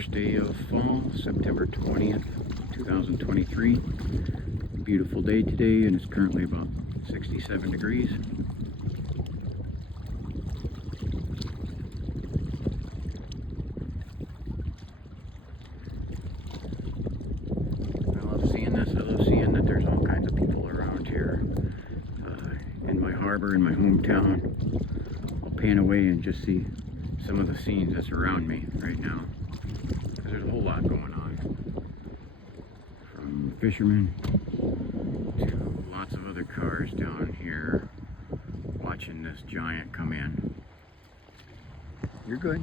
first day of fall, September 20th, 2023. Beautiful day today, and it's currently about 67 degrees. I love seeing this. I love seeing that there's all kinds of people around here in my harbor, in my hometown. I'll pan away and just see some of the scenes that's around me right now. There's a whole lot going on. From fishermen to lots of other cars down here watching this giant come in. You're good.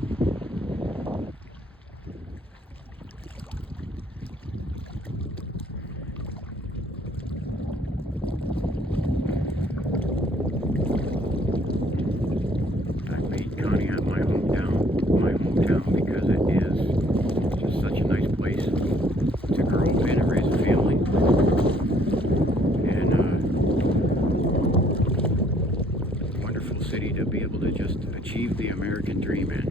I've made Conneaut my hometown because it is just such a nice place to grow up in and raise a family. And a wonderful city to be able to just achieve the American dream in.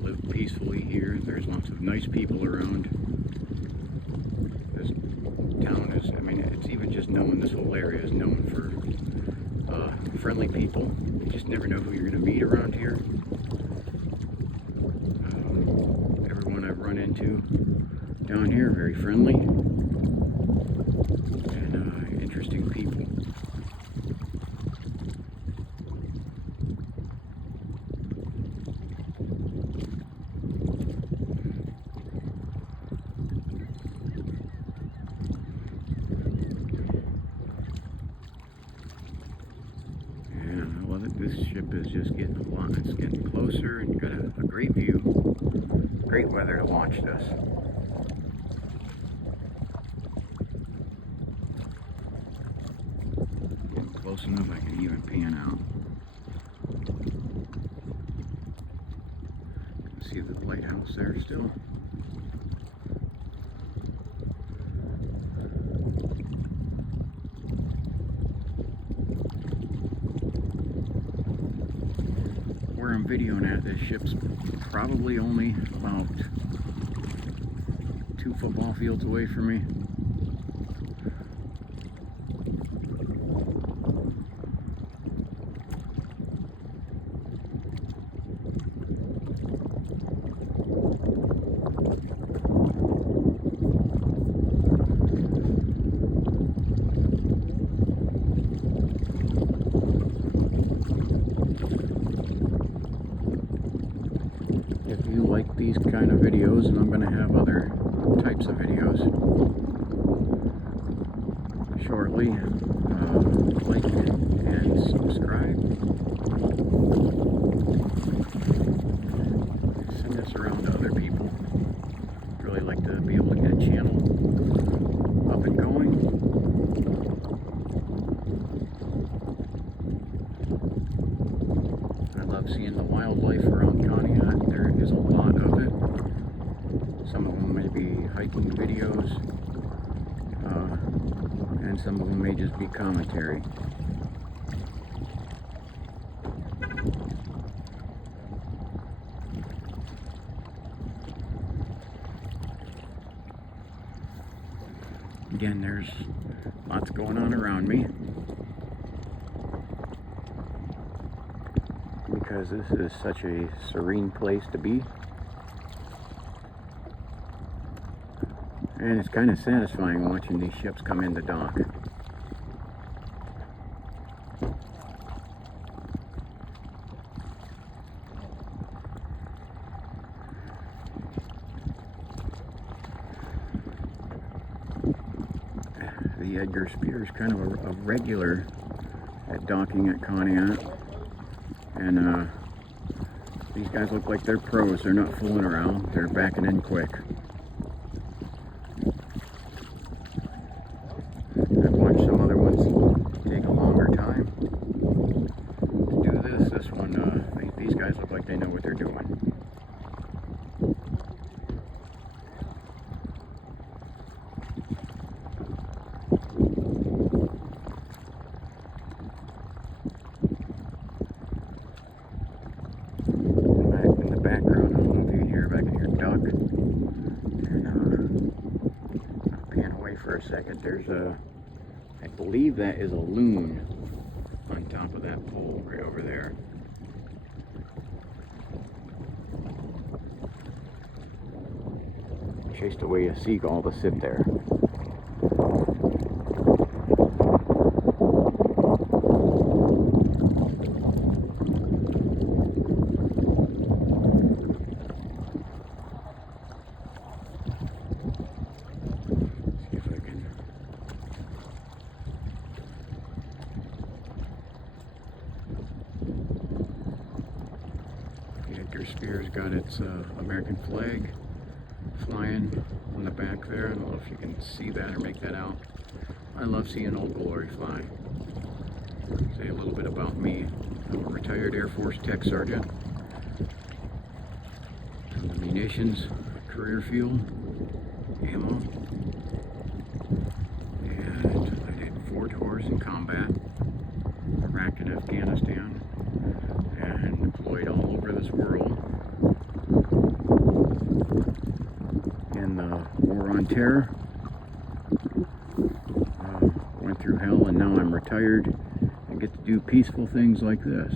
Live peacefully here. There's lots of nice people around. This town is, I mean, it's even just known, this whole area is known for friendly people. You just never know who you're going to meet around here. Everyone I've run into down here, very friendly and interesting people. This ship is just getting it's getting closer, and got a great view, great weather to launch this. Getting close enough I can even pan out. See the lighthouse there still. Where I'm videoing at, this ship's probably only about 2 football fields away from me. If you like these kind of videos, and I'm going to have other types of videos shortly, like and subscribe. Send this around to other people. I'd really like to be able to get a channel up and going. I love seeing the wildlife around Conneaut. There is a lot of it. Some of them may be hiking videos, and some of them may just be commentary. Again, there's lots going on around me, because this is such a serene place to be. And it's kind of satisfying watching these ships come into dock. The Edgar Speer is kind of a regular at docking at Conneaut. And these guys look like they're pros. They're not fooling around. They're backing in quick. I've watched some other ones take a longer time to do this. This one, these guys look like they know what they're doing. second. There's a, I believe that is a loon on top of that pole right over there. Chased away a seagull to sit there. See if I can. Edgar Speer's got its American flag flying on the back there. I don't know if you can see that or make that out. I love seeing Old Glory fly. Say a little bit about me. I'm a retired Air Force Tech Sergeant from the munitions career field, ammo, and I did 4 tours in combat, Iraq and Afghanistan, and deployed all over this world. In the War on Terror, went through hell, and now I'm retired and get to do peaceful things like this.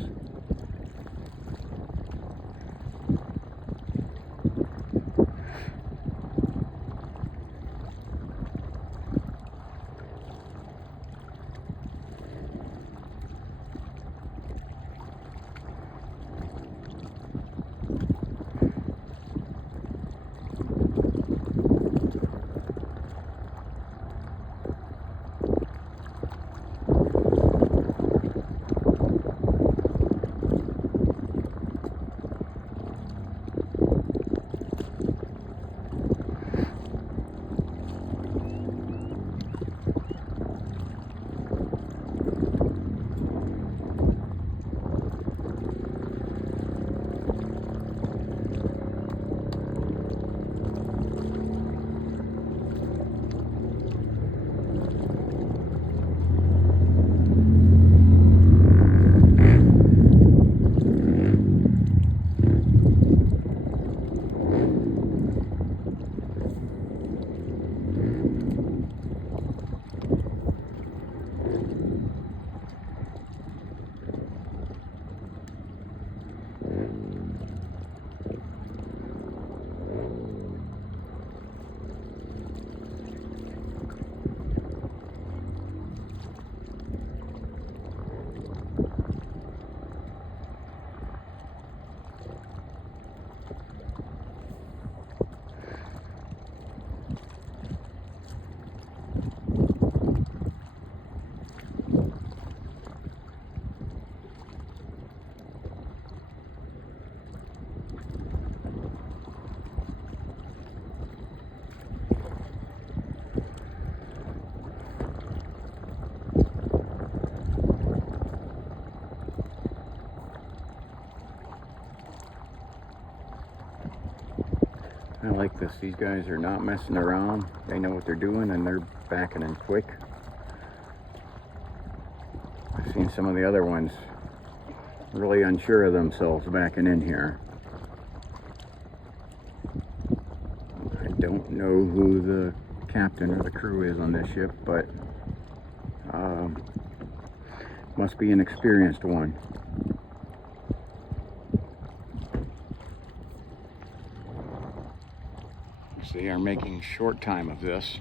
I like this. These guys are not messing around. They know what they're doing, and they're backing in quick. I've seen some of the other ones really unsure of themselves backing in here. I don't know who the captain or the crew is on this ship, but must be an experienced one. They are making short time of this.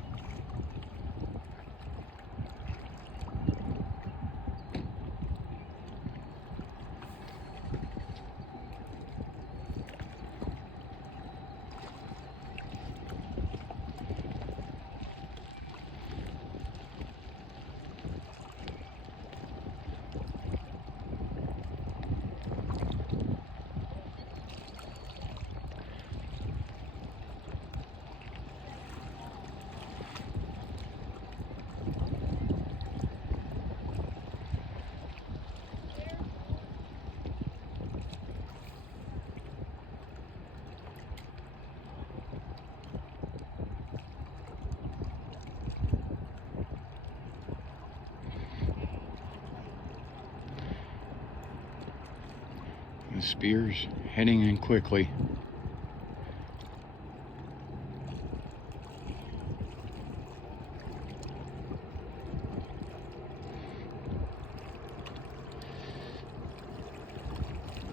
The Speer's heading in quickly.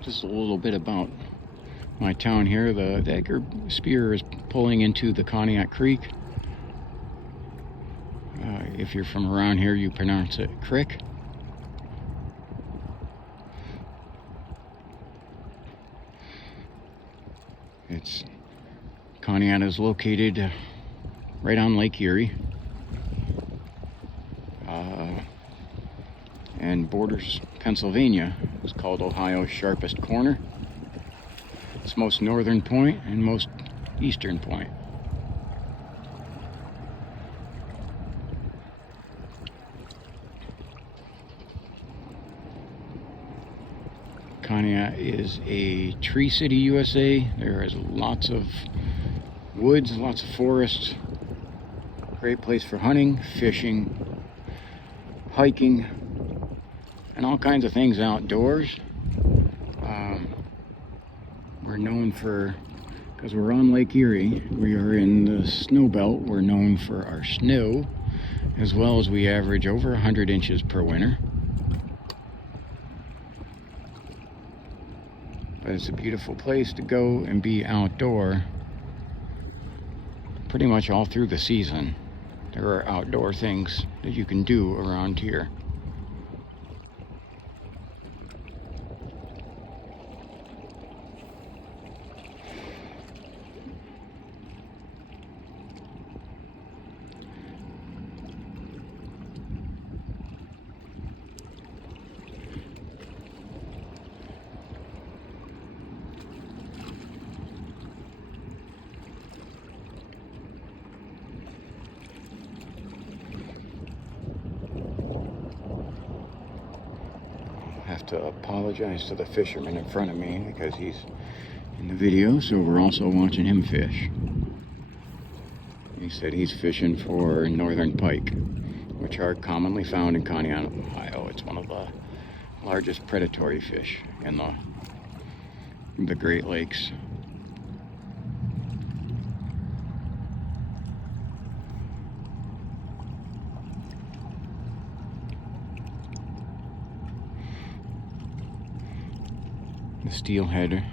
Just a little bit about my town here. The Edgar Speer is pulling into the Conneaut Creek. If you're from around here, you pronounce it crick. Conneaut is located right on Lake Erie and borders Pennsylvania. It's called Ohio's sharpest corner. It's most northern point and most eastern point. Conneaut is a tree city, USA. There is lots of woods, lots of forests. Great place for hunting, fishing, hiking, and all kinds of things outdoors. We're known for, because we're on Lake Erie, we are in the snow belt. We're known for our snow, as well as we average over 100 inches per winter. But it's a beautiful place to go and be outdoor pretty much all through the season. There are outdoor things that you can do around here. Have to apologize to the fisherman in front of me because he's in the video, so we're also watching him fish. He said he's fishing for northern pike, which are commonly found in Conneaut, Ohio. It's one of the largest predatory fish in the Great Lakes. The steelhead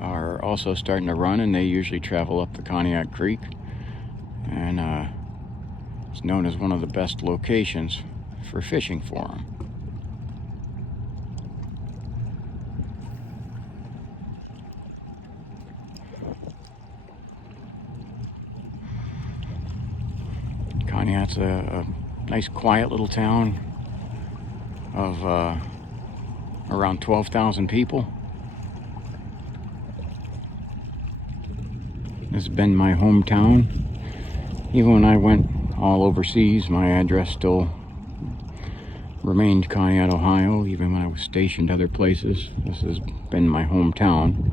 are also starting to run, and they usually travel up the Conneaut Creek, and it's known as one of the best locations for fishing for them. Conneaut's a nice quiet little town of around 12,000 people. This has been my hometown. Even when I went all overseas, my address still remained Conneaut, Ohio, even when I was stationed other places. This has been my hometown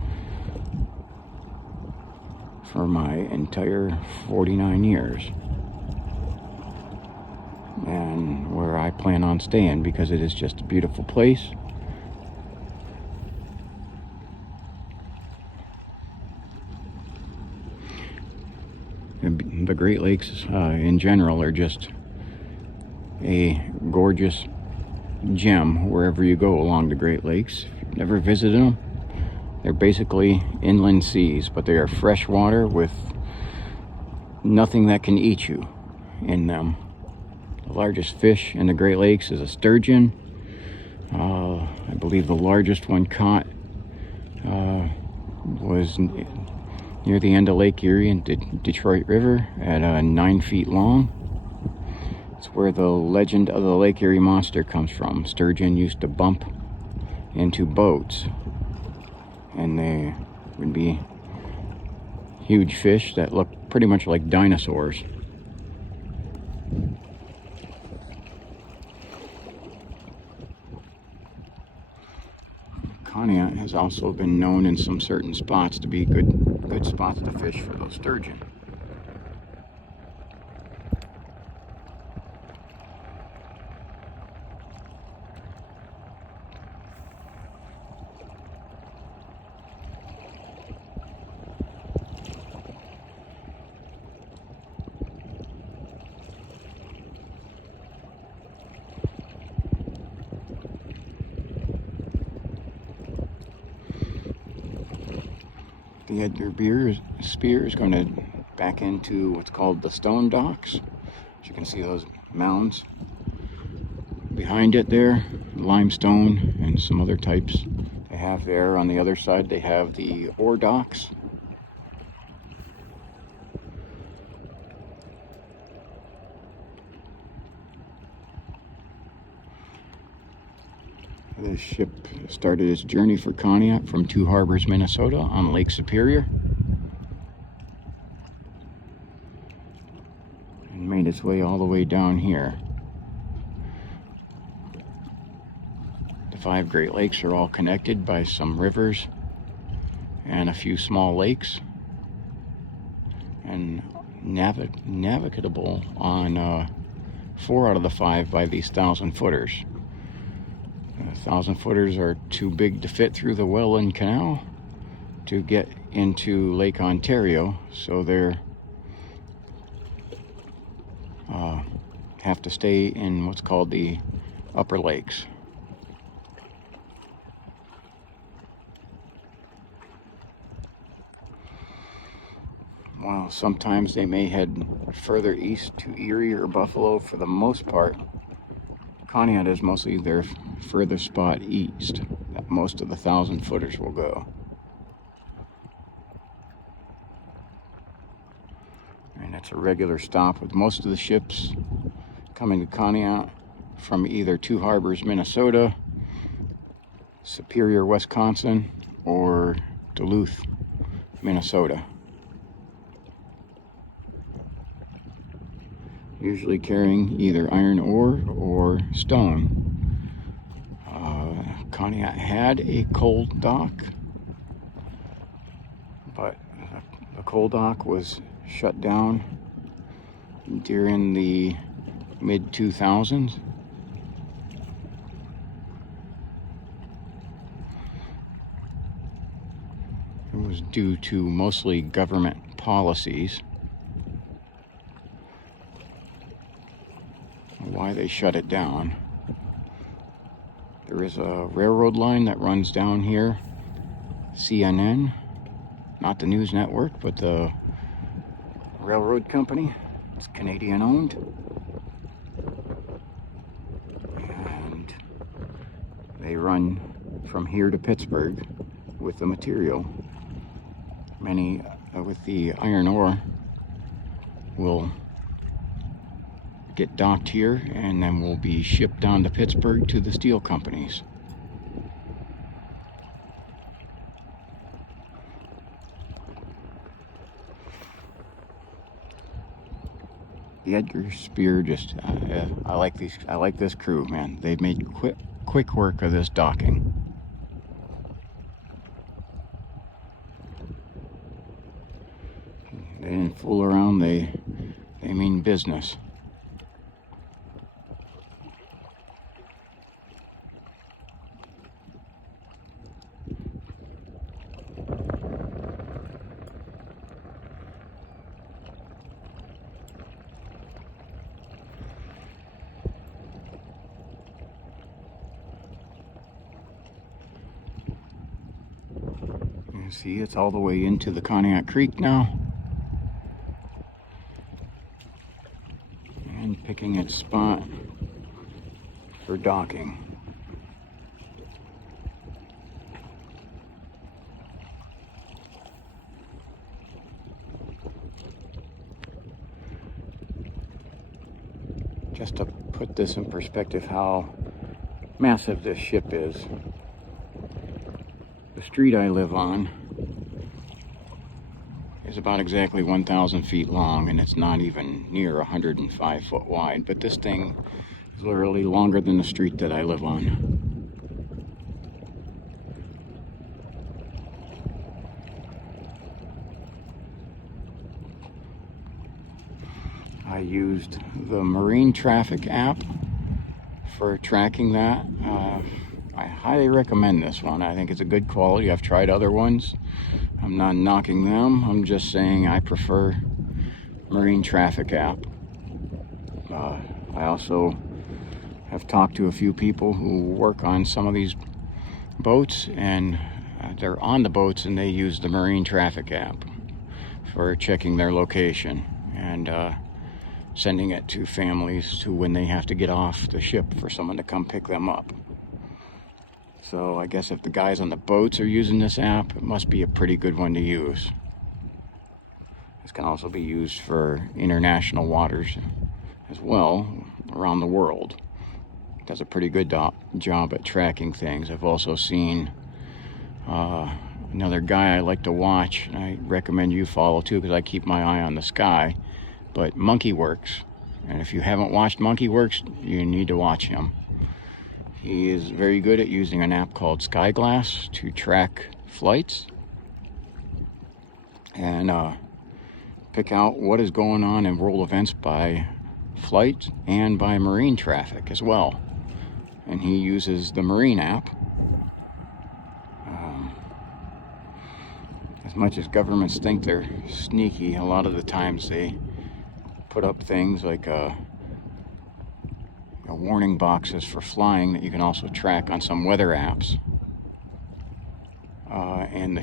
for my entire 49 years. And where I plan on staying, because it is just a beautiful place. The Great Lakes in general are just a gorgeous gem wherever you go along the Great Lakes. If you've never visited them, they're basically inland seas, but they are freshwater with nothing that can eat you in them. The largest fish in the Great Lakes is a sturgeon. I believe the largest one caught was near the end of Lake Erie and Detroit River at 9 feet long. It's where the legend of the Lake Erie monster comes from. Sturgeon used to bump into boats, and they would be huge fish that look pretty much like dinosaurs. Conneaut has also been known in some certain spots to be good spots to fish for those sturgeon. The Edgar B Speer is going to back into what's called the stone docks. As you can see those mounds behind it there, limestone and some other types they have there. On the other side they have the ore docks. This ship started its journey for Conneaut from Two Harbors, Minnesota on Lake Superior and made its way all the way down here. The 5 Great Lakes are all connected by some rivers and a few small lakes, and navigable on 4 out of the 5 by these 1,000-footers. 1,000-footers are too big to fit through the Welland Canal to get into Lake Ontario, so they're have to stay in what's called the upper lakes. While sometimes they may head further east to Erie or Buffalo, for the most part Conneaut is mostly their furthest spot east that most of the 1,000-footers will go. And it's a regular stop with most of the ships coming to Conneaut from either Two Harbors, Minnesota, Superior, Wisconsin, or Duluth, Minnesota. Usually carrying either iron ore or stone. Conneaut had a coal dock, but the coal dock was shut down during the mid-2000s. It was due to mostly government policies. Why they shut it down. There is a railroad line that runs down here, CNN, not the news network, but the railroad company. It's Canadian owned, and they run from here to Pittsburgh with the material. Many with the iron ore will get docked here and then will be shipped down to Pittsburgh to the steel companies. The Edgar Speer just I like this crew, man. They've made quick work of this docking. They didn't fool around, they mean business. You see, it's all the way into the Conneaut Creek now, and picking its spot for docking. Just to put this in perspective how massive this ship is. The street I live on is about exactly 1,000 feet long, and it's not even near 105 foot wide, but this thing is literally longer than the street that I live on. I used the marine traffic app for tracking that. I highly recommend this one. I think it's a good quality. I've tried other ones. I'm not knocking them. I'm just saying I prefer marine traffic app. I also have talked to a few people who work on some of these boats, and they're on the boats and they use the marine traffic app for checking their location and sending it to families to when they have to get off the ship for someone to come pick them up. So I guess if the guys on the boats are using this app, it must be a pretty good one to use. This can also be used for international waters as well, around the world. It does a pretty good job at tracking things. I've also seen another guy I like to watch, and I recommend you follow too because I keep my eye on the sky, but Monkey Works. And if you haven't watched Monkey Works, you need to watch him. He is very good at using an app called Skyglass to track flights and pick out what is going on in world events by flight and by marine traffic as well. And he uses the marine app. As much as governments think they're sneaky, a lot of the times they put up things like warning boxes for flying that you can also track on some weather apps. And the